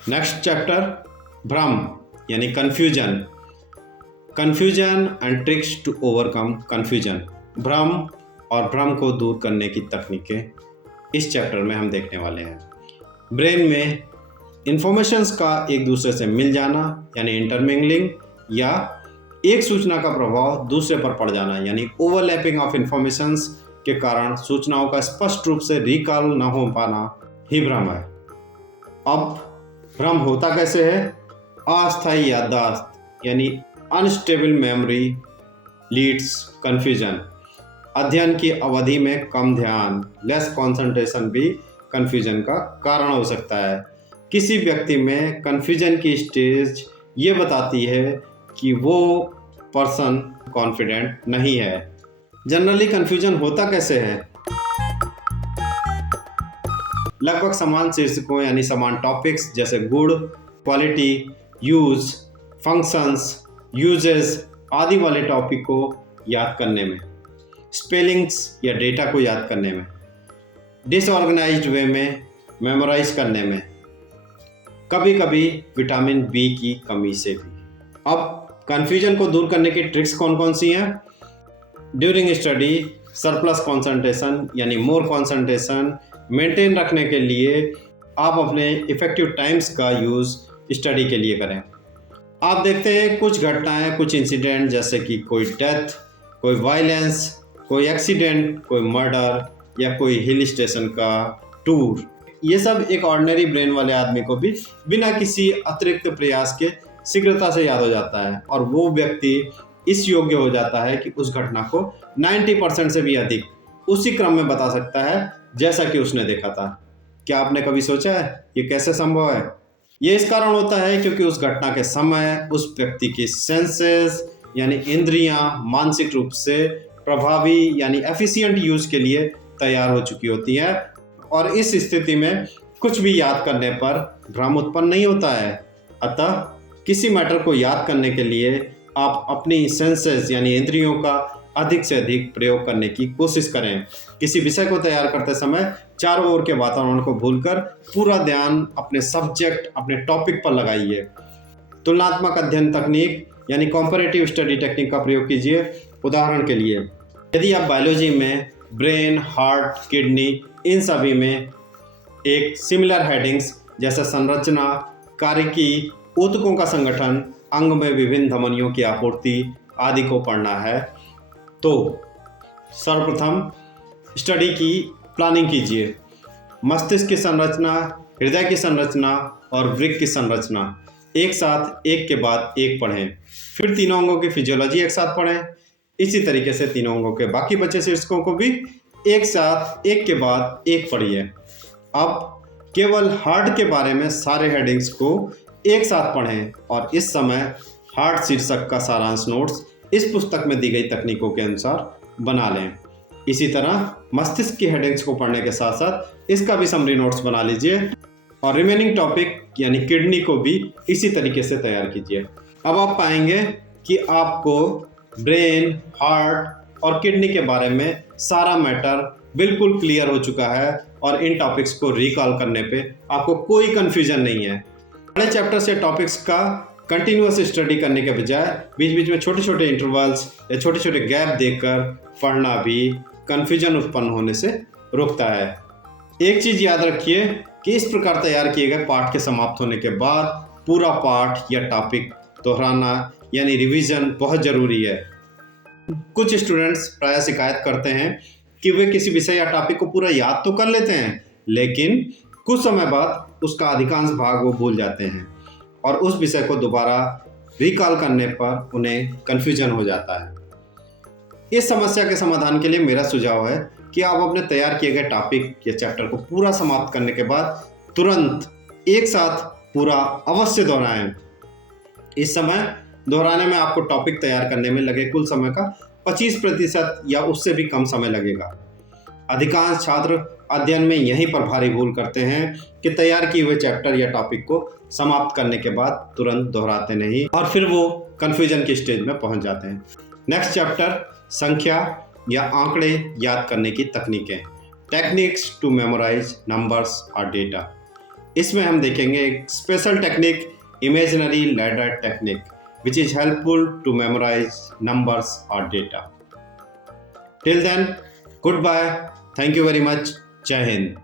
Next chapter भ्रम यानी confusion and tricks to overcome confusion. भ्रम और भ्रम को दूर करने की तकनीकें इस चैप्टर में हम देखने वाले हैं। ब्रेन में इंफॉर्मेशंस का एक दूसरे से मिल जाना यानी इंटरमिंगलिंग, या एक सूचना का प्रभाव दूसरे पर पड़ जाना यानी ओवरलैपिंग ऑफ इंफॉर्मेशंस के कारण सूचनाओं का स्पष्ट रूप से रिकॉल न हो पाना ही भ्रम है। अब भ्रम होता कैसे है? अस्थायी याददाश्त यानी अनस्टेबल मेमोरी लीड्स कन्फ्यूजन। अध्ययन की अवधि में कम ध्यान लेस कंसंट्रेशन भी कन्फ्यूजन का कारण हो सकता है। किसी व्यक्ति में कन्फ्यूजन की स्टेज ये बताती है कि वो पर्सन कॉन्फिडेंट नहीं है। जनरली कन्फ्यूजन होता कैसे है? लगभग समान शीर्षकों यानी समान टॉपिक्स जैसे good, quality, use, functions, uses आदि वाले टॉपिक को याद करने में, स्पेलिंग्स या डेटा को याद करने में, डिसऑर्गेनाइज्ड वे में मेमोराइज करने में, कभी कभी विटामिन बी की कमी से भी। अब कन्फ्यूजन को दूर करने की ट्रिक्स कौन कौन सी हैं? ड्यूरिंग स्टडी सरप्लस कंसंट्रेशन यानी मोर कंसंट्रेशन मेंटेन रखने के लिए आप अपने इफेक्टिव टाइम्स का यूज़ स्टडी के लिए करें। आप देखते हैं कुछ घटनाएं, कुछ इंसिडेंट जैसे कि कोई डेथ, कोई वायलेंस, कोई एक्सीडेंट, कोई मर्डर या कोई हिल स्टेशन का टूर, ये सब एक ऑर्डिनरी ब्रेन वाले आदमी को भी बिना किसी अतिरिक्त प्रयास के शीघ्रता से याद हो जाता है और वो व्यक्ति इस योग्य हो जाता है कि उस घटना को 90% से भी अधिक उसी क्रम में बता सकता है जैसा कि उसने देखा था। क्या आपने कभी सोचा है ये कैसे संभव है? ये इस कारण होता है क्योंकि उस घटना के समय उस व्यक्ति की सेंसेस यानी इंद्रियां मानसिक रूप से प्रभावी यानी एफिशिएंट यूज के लिए तैयार हो चुकी होती है और इस स्थिति में कुछ भी याद करने पर भ्रम उत्पन्न नहीं होता है। अतः किसी मैटर को याद करने के लिए आप अपनी सेंसेस यानी इंद्रियों का अधिक से अधिक प्रयोग करने की कोशिश करें। किसी विषय को तैयार करते समय चारों ओर के वातावरण को भूलकर पूरा ध्यान अपने सब्जेक्ट, अपने टॉपिक पर लगाइए। तुलनात्मक अध्ययन तकनीक यानी कॉम्पैरेटिव स्टडी टेक्निक का प्रयोग कीजिए। उदाहरण के लिए यदि आप बायोलॉजी में ब्रेन, हार्ट, किडनी इन सभी में एक सिमिलर हेडिंग्स जैसे संरचना, कार्यकी, ऊतकों का संगठन, अंग में विभिन्न धमनियों की आपूर्ति आदि को पढ़ना है तो सर्वप्रथम स्टडी की प्लानिंग कीजिए। मस्तिष्क की संरचना, हृदय की संरचना और वृक्क की संरचना एक साथ एक के बाद एक पढ़ें। फिर तीनों अंगों की फिजियोलॉजी एक साथ पढ़ें। इसी तरीके से तीनों अंगों के बाकी बचे शीर्षकों को भी एक साथ एक के बाद एक पढ़िए। अब केवल हार्ट के बारे में सारे हेडिंग्स को एक साथ पढ़ें और इस समय हार्ट शीर्षक का सारांश नोट्स इस पुस्तक में दी गई तकनीकों के अनुसार बना लें। इसी तरह मस्तिष्क की हेडिंग्स को पढ़ने के साथ साथ इसका भी समरी नोट्स बना लीजिए और रिमेनिंग टॉपिक यानी किडनी को भी इसी तरीके से तैयार कीजिए। अब आप पाएंगे कि आपको ब्रेन, हार्ट और किडनी के बारे में सारा मैटर बिल्कुल क्लियर हो चुका है और इन टॉपिक्स को रिकॉल करने पे आपको कोई कन्फ्यूजन नहीं है। बड़े चैप्टर से टॉपिक्स का कंटिन्यूअस स्टडी करने के बजाय बीच बीच में छोटे छोटे इंटरवल्स या छोटे छोटे गैप देकर पढ़ना भी कन्फ्यूजन उत्पन्न होने से रोकता है। एक चीज़ याद रखिए कि इस प्रकार तैयार किए गए पाठ के समाप्त होने के बाद पूरा पाठ या टॉपिक दोहराना यानी रिवीजन बहुत ज़रूरी है। कुछ स्टूडेंट्स प्रायः शिकायत करते हैं कि वे किसी विषय या टॉपिक को पूरा याद तो कर लेते हैं लेकिन कुछ समय बाद उसका अधिकांश भाग वो भूल जाते हैं और उस विषय को दोबारा रिकॉल करने पर उन्हें कन्फ्यूजन हो जाता है। इस समस्या के समाधान के लिए मेरा सुझाव है कि आप अपने तैयार किए गए टॉपिक या चैप्टर को पूरा समाप्त करने के बाद तुरंत एक साथ पूरा अवश्य दोहराएं। इस समय दोहराने में आपको टॉपिक तैयार करने में लगे कुल समय का 25% या उससे भी कम समय लगेगा। अधिकांश छात्र अध्ययन में यहीं पर भारी भूल करते हैं कि तैयार किए हुए चैप्टर या टॉपिक को समाप्त करने के बाद तुरंत दोहराते नहीं और फिर वो कन्फ्यूजन की स्टेज में पहुंच जाते हैं। नेक्स्ट चैप्टर संख्या या आंकड़े याद करने की तकनीकें, टेक्निक्स टू मेमोराइज नंबर्स और डेटा। इसमें हम देखेंगे एक special technique, imaginary ladder technique, which is helpful to memorize numbers or data. Till then, goodbye. Thank you very much. Jai Hind.